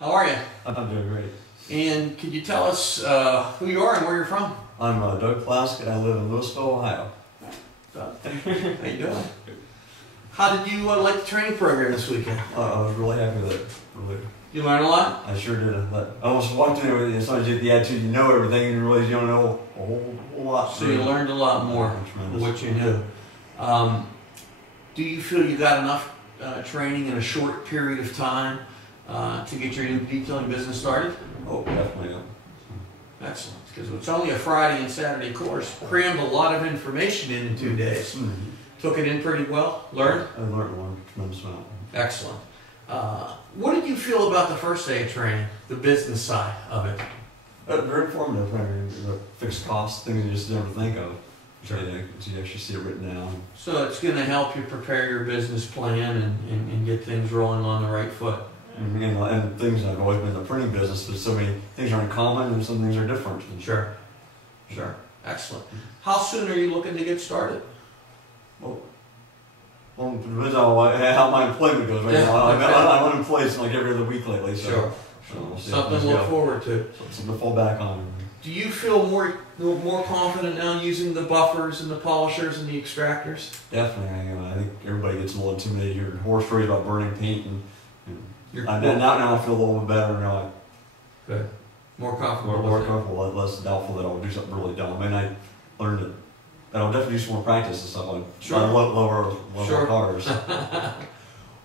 How are you? I'm doing great. And could you tell us who you are and where you're from? I'm Doug Plask, and I live in Louisville, Ohio. How you doing? How did you like the training program this weekend? I was really happy with it. Really. You learned a lot? I sure did. I almost walked in with sometimes you get the attitude you know everything, and you realize you don't know a whole lot. So you learned a lot more than what you knew. Do you feel you got enough training in a short period of time to get your new detailing business started? Oh, definitely. Excellent, because it's only a Friday and Saturday course. Crammed a lot of information in 2 days. Took it in pretty well? Learned? I learned one tremendous amount. Excellent. What did you feel about the first day of training, the business side of it? Very informative. I mean, the fixed costs, things you just never think of. Sure. You actually see it written down. So it's going to help you prepare your business plan and get things rolling on the right foot. And things I've always been in the printing business, but so many things are in common and some things are different. Sure. Sure. Excellent. How soon are you looking to get started? Well, it depends on how my employment goes right now. I'm unemployed like every other week lately. So, sure. We'll something to look forward to. Something to fall back on. Do you feel more confident now using the buffers and the polishers and the extractors? Definitely. I think everybody gets a little intimidated. You hear horror stories about burning paint, and now I feel a little bit better now. Good. More comfortable. More comfortable, less doubtful that I'll do something really dumb. I mean, I learned it. I'll definitely do some more practice and stuff like lower cars.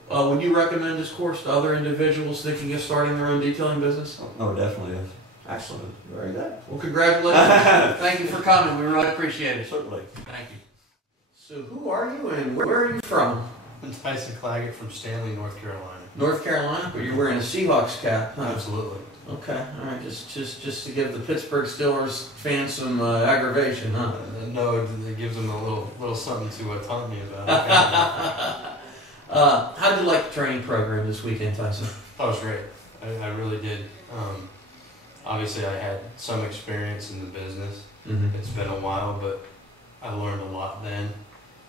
Would you recommend this course to other individuals thinking of starting their own detailing business? Oh, definitely. Yes. Excellent. Very good. Well, congratulations. Thank you for coming. We really appreciate it. Certainly. Thank you. So who are you and where are you from? I'm Tyson Claggett from Stanley, North Carolina. North Carolina? But you're wearing a Seahawks cap, huh? Absolutely. Okay. All right. Just to give the Pittsburgh Steelers fans some aggravation, huh? No, it gives them a little something to taunt me about. How did you like the training program this weekend, Tyson? Oh, it was great. I really did. Obviously, I had some experience in the business. It's been a while, but I learned a lot then.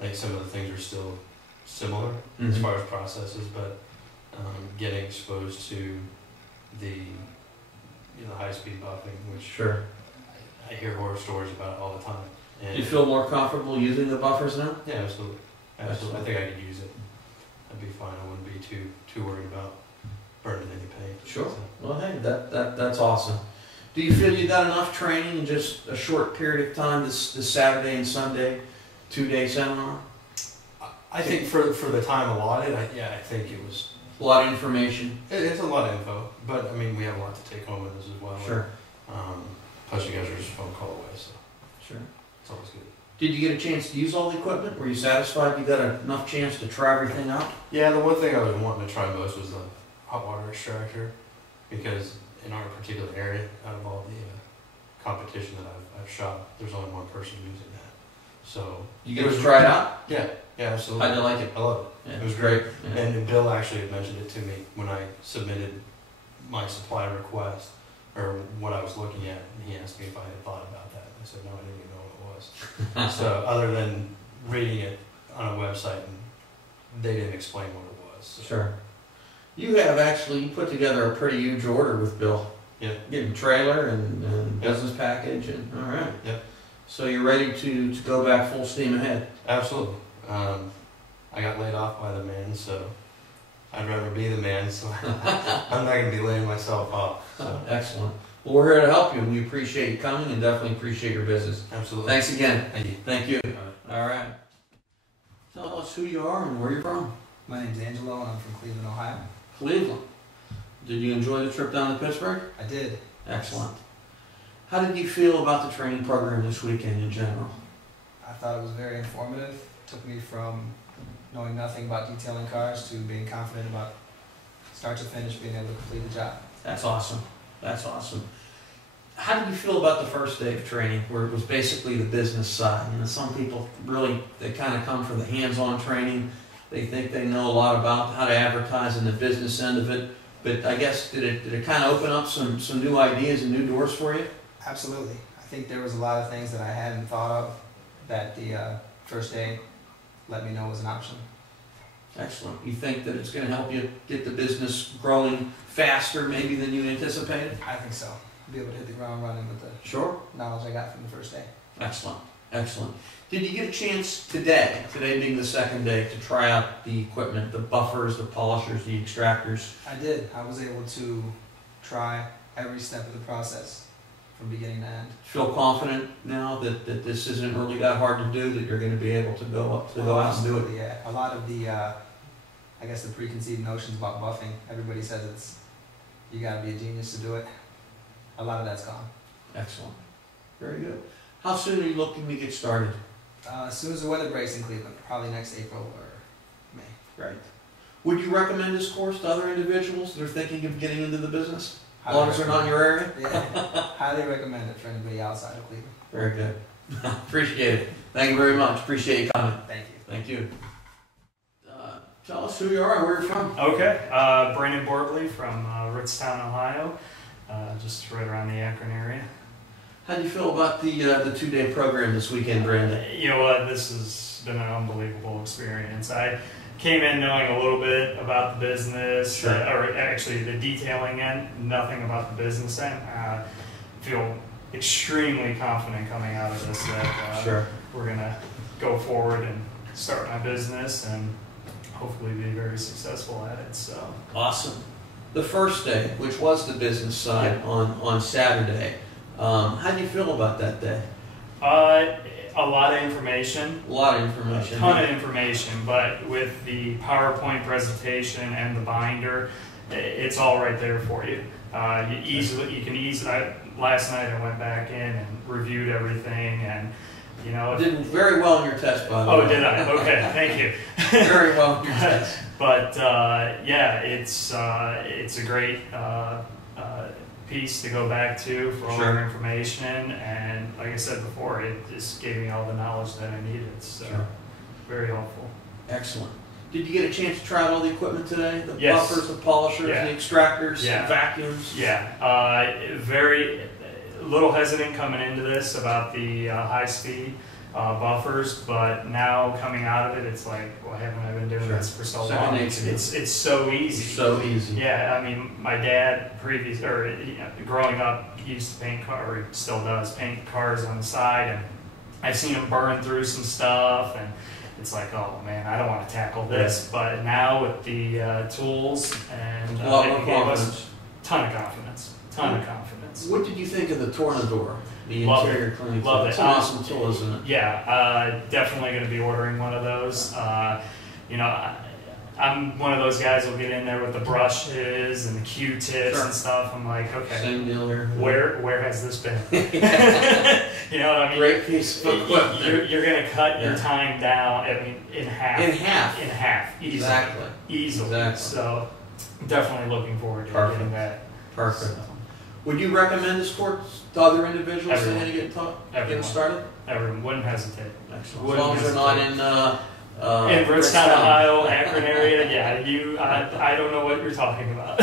Like some of the things are still similar as far as processes, but getting exposed to the high-speed buffing, which I hear horror stories about it all the time. And do you feel more comfortable using the buffers now? Yeah, absolutely. I think I could use it. I'd be fine. I wouldn't be too worried about burning any paint. Sure. Well, hey, that's awesome. Do you feel you got enough training in just a short period of time, this Saturday and Sunday, 2-day seminar? I think for the time allotted, I think it was a lot of information. It's a lot of info, but I mean, we have a lot to take home with us as well. Sure. Plus, you guys are just a phone call away, so sure, it's always good. Did you get a chance to use all the equipment? Were you satisfied you got enough chance to try everything out? Yeah, the one thing I was wanting to try most was the hot water extractor, because in our particular area, out of all the competition that I've shot, there's only one person using that. So you get to try it out? Yeah, absolutely. How'd you like it? I love it. Yeah, it was great. Yeah. And Bill actually had mentioned it to me when I submitted my supply request, or what I was looking at, and he asked me if I had thought about that. I said, no, I didn't even know what it was. So other than reading it on a website, and they didn't explain what it was. So. Sure. You put together a pretty huge order with Bill. Yeah. Getting trailer and business package and all right. Yep. So you're ready to go back full steam ahead? Absolutely. I got laid off by the man, so I'd rather be the man, so I'm not going to be laying myself off. So. Excellent. Well, we're here to help you, and we appreciate you coming and definitely appreciate your business. Absolutely. Thanks again. Thank you. Thank you. All right. Tell us who you are and where you're from. My name's Angelo, and I'm from Cleveland, Ohio. Cleveland. Did you enjoy the trip down to Pittsburgh? I did. Excellent. How did you feel about the training program this weekend in general? I thought it was very informative. It took me from knowing nothing about detailing cars to being confident about start to finish being able to complete the job. That's awesome. That's awesome. How did you feel about the first day of training, where it was basically the business side? Some people they kind of come for the hands-on training. They think they know a lot about how to advertise in the business end of it. But I guess, did it kind of open up some new ideas and new doors for you? Absolutely. I think there was a lot of things that I hadn't thought of that the first day let me know was an option. Excellent. You think that it's going to help you get the business growing faster maybe than you anticipated? I think so. Be able to hit the ground running with the Sure. knowledge I got from the first day. Excellent. Excellent. Did you get a chance today being the second day, to try out the equipment, the buffers, the polishers, the extractors? I did. I was able to try every step of the process from beginning to end. Feel confident now that this isn't really that hard to do, that you're going to be able to go out and do it? Yeah. A lot of the, I guess the preconceived notions about buffing, everybody says you got to be a genius to do it. A lot of that's gone. Excellent. Very good. How soon are you looking to get started? As soon as the weather breaks in Cleveland, probably next April or May. Great. Would you recommend this course to other individuals that are thinking of getting into the business? As long as they're not in your area? Yeah. Highly recommend it for anybody outside of Cleveland. Very good. Appreciate it. Thank you very much. Appreciate your comment. Thank you. Thank you. Tell us who you are and where you're from. Okay, Brandon Borbley from Ritztown, Ohio, just right around the Akron area. How do you feel about the 2-day program this weekend, Brandon? You know what, this has been an unbelievable experience. I came in knowing a little bit about the business, Sure. or actually the detailing end, nothing about the business end. Feel extremely confident coming out of this that Sure. we're going to go forward and start my business and hopefully be very successful at it. So Awesome. The first day, which was the business side on Saturday, how do you feel about that day? a lot of information. A lot of information. A ton of information, but with the PowerPoint presentation and the binder, it's all right there for you. You can easily. Last night I went back in and reviewed everything, and you know. Did very well in your test, by the way. Oh, did I? Okay, thank you. Very well in your test. But yeah, it's a great piece to go back to for all Sure. your information, and like I said before, it just gave me all the knowledge that I needed. So Sure. very helpful. Excellent. Did you get a chance to try out all the equipment today? The Yes. buffers, the polishers, Yeah. the extractors, Yeah. the vacuums? Yeah, very little hesitant coming into this about the high speed buffers, but now coming out of it, it's like, well, haven't I been doing Sure. this for so Second long? nature. It's so easy. So easy. Yeah, I mean, my dad growing up, he used to paint cars, or he still does, paint cars on the side, and I've seen him burn through some stuff, and it's like, oh man, I don't want to tackle this. But now with the tools and A lot more it gave us confidence. ton of confidence. What did you think of the Tornador? The Love interior cleaning tool? Love it. It's an awesome tool, isn't it? Yeah, definitely going to be ordering one of those. You know, I'm one of those guys who'll get in there with the brushes and the Q-tips Sure. and stuff. I'm like, okay, Same deal here. where has this been? You know what I mean? Great piece of equipment. You're going to cut your Yeah. time down, I mean, in half. In half. In half, easily. Exactly. Easily. Exactly. So, definitely looking forward to Perfect. getting that. Perfect. So, Would you recommend this course to other individuals Everyone. that get taught, Everyone. getting started? everyone wouldn't hesitate. Excellent. As long as they're not in In Ritztown, Ohio, Akron area, yeah, I don't know what you're talking about.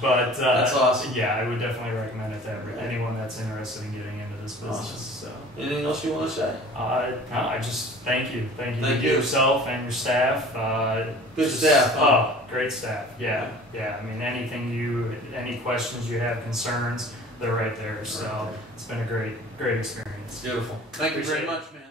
But That's awesome. yeah, I would definitely recommend it to anyone that's interested in getting into this business. Awesome. So, Anything else you want to say? no, I just thank you Thank to you. yourself and your staff. Good staff, huh? Oh, great staff. Yeah. I mean, any questions you have, concerns, they're right there. So it's been a great experience. Beautiful. Thank you very Appreciate it. much, man.